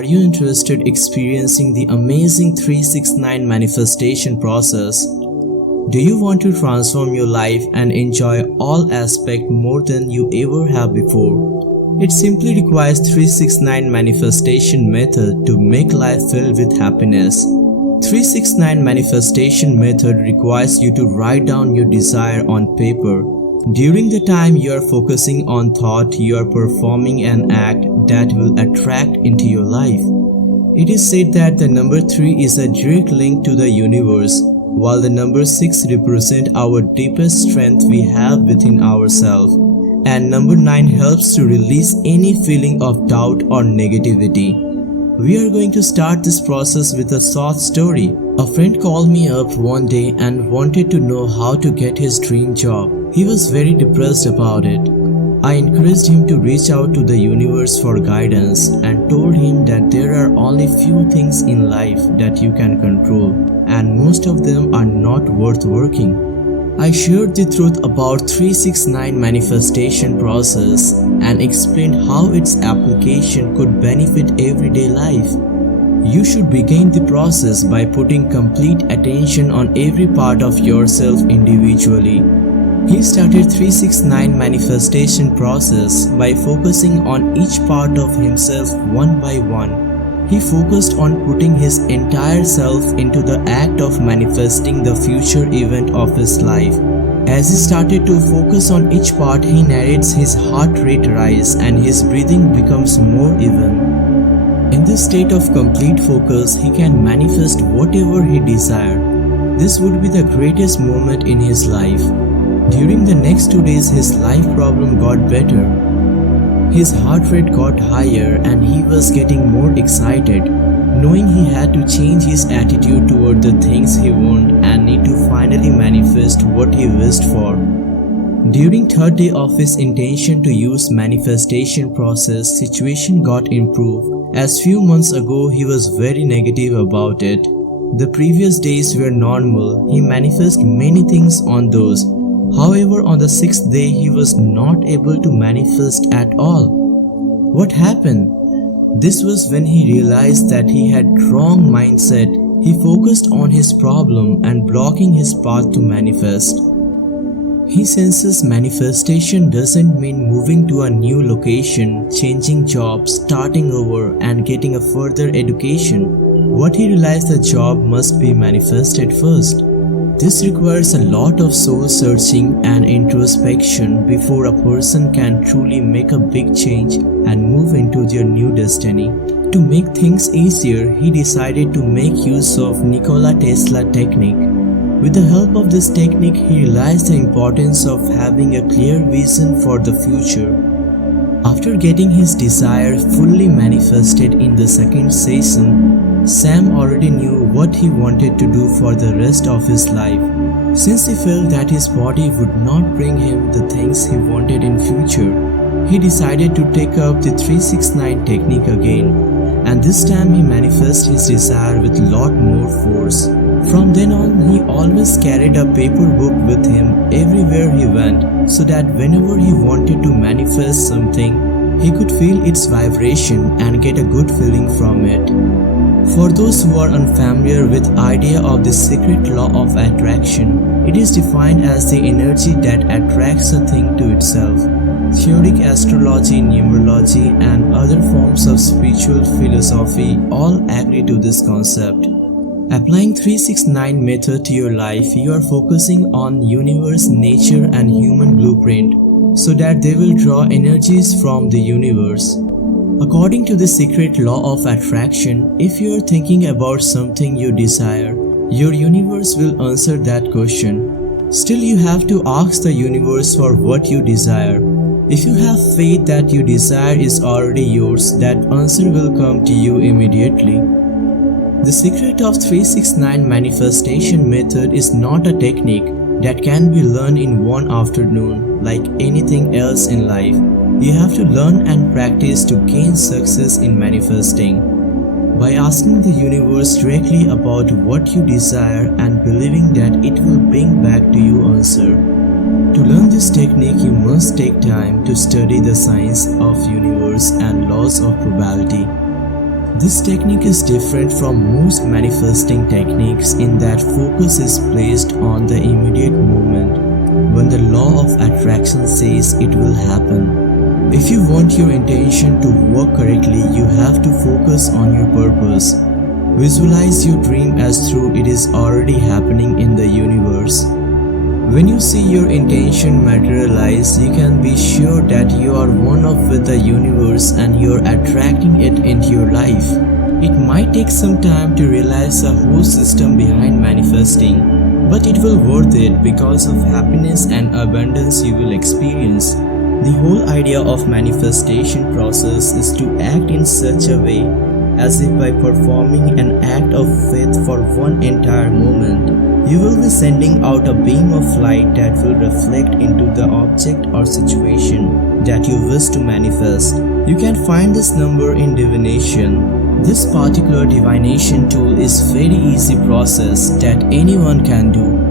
Are you interested experiencing the amazing 369 manifestation process? Do you want to transform your life and enjoy all aspects more than you ever have before? It simply requires 369 manifestation method to make life filled with happiness. 369 manifestation method requires you to write down your desire on paper. During the time you are focusing on thought, you are performing an act that will attract into your life. It is said that the number 3 is a direct link to the universe, while the number 6 represents our deepest strength we have within ourselves, and number 9 helps to release any feeling of doubt or negativity. We are going to start this process with a short story. A friend called me up one day and wanted to know how to get his dream job. He was very depressed about it. I encouraged him to reach out to the universe for guidance and told him that there are only few things in life that you can control, and most of them are not worth working. I shared the truth about 369 manifestation process and explained how its application could benefit everyday life. You should begin the process by putting complete attention on every part of yourself individually. He started 369 manifestation process by focusing on each part of himself one by one. He focused on putting his entire self into the act of manifesting the future event of his life. As he started to focus on each part, he narrates his heart rate rise and his breathing becomes more even. In this state of complete focus, he can manifest whatever he desires. This would be the greatest moment in his life. During the next 2 days, his life problem got better. His heart rate got higher and he was getting more excited, knowing he had to change his attitude toward the things he wanted and need to finally manifest what he wished for. During third day of his intention to use manifestation process, situation got improved. As few months ago he was very negative about it. The previous days were normal. He manifested many things on those. However, on the 6th day he was not able to manifest at all. What happened? This was when he realized that he had wrong mindset. He focused on his problem and blocking his path to manifest. He senses manifestation doesn't mean moving to a new location, changing jobs, starting over and getting a further education. What he realized, the job must be manifested first. This requires a lot of soul searching and introspection before a person can truly make a big change and move into their new destiny. To make things easier, he decided to make use of Nikola Tesla technique. With the help of this technique, he realized the importance of having a clear vision for the future. After getting his desire fully manifested in the second session, Sam already knew what he wanted to do for the rest of his life. Since he felt that his body would not bring him the things he wanted in future, he decided to take up the 369 technique again, and this time he manifested his desire with lot more force. From then on, he always carried a paper book with him everywhere he went, so that whenever he wanted to manifest something, he could feel its vibration and get a good feeling from it. For those who are unfamiliar with the idea of the secret law of attraction, it is defined as the energy that attracts a thing to itself. Theoric astrology, numerology, and other forms of spiritual philosophy all agree to this concept. Applying 369 method to your life, you are focusing on universe, nature, and human blueprint so that they will draw energies from the universe. According to the secret law of attraction, if you are thinking about something you desire, your universe will answer that question. Still, you have to ask the universe for what you desire. If you have faith that your desire is already yours, that answer will come to you immediately. The secret of 369 manifestation method is not a technique that can be learned in one afternoon like anything else in life. You have to learn and practice to gain success in manifesting. By asking the universe directly about what you desire and believing that it will bring back to you answer. To learn this technique, you must take time to study the science of universe and laws of probability. This technique is different from most manifesting techniques in that focus is placed on the immediate moment when the law of attraction says it will happen. If you want your intention to work correctly, you have to focus on your purpose. Visualize your dream as though it is already happening in the universe. When you see your intention materialize, you can be sure that you are one of with the universe and you are attracting it into your life. It might take some time to realize the whole system behind manifesting, but it will worth it because of happiness and abundance you will experience. The whole idea of manifestation process is to act in such a way as if by performing an act of faith for one entire moment, you will be sending out a beam of light that will reflect into the object or situation that you wish to manifest. You can find this number in divination. This particular divination tool is very easy process that anyone can do.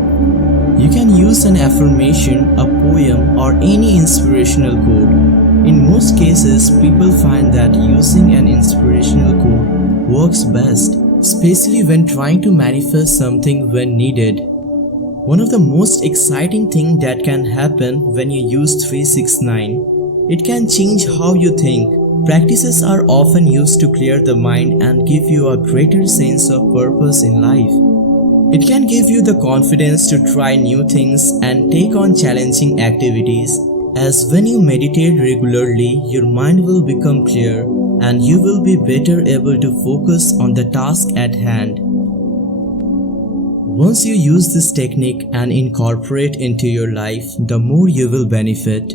You can use an affirmation, a poem, or any inspirational quote. In most cases, people find that using an inspirational quote works best, especially when trying to manifest something when needed. One of the most exciting things that can happen when you use 369, it can change how you think. Practices are often used to clear the mind and give you a greater sense of purpose in life. It can give you the confidence to try new things and take on challenging activities, as when you meditate regularly, your mind will become clear and you will be better able to focus on the task at hand. Once you use this technique and incorporate into your life, the more you will benefit.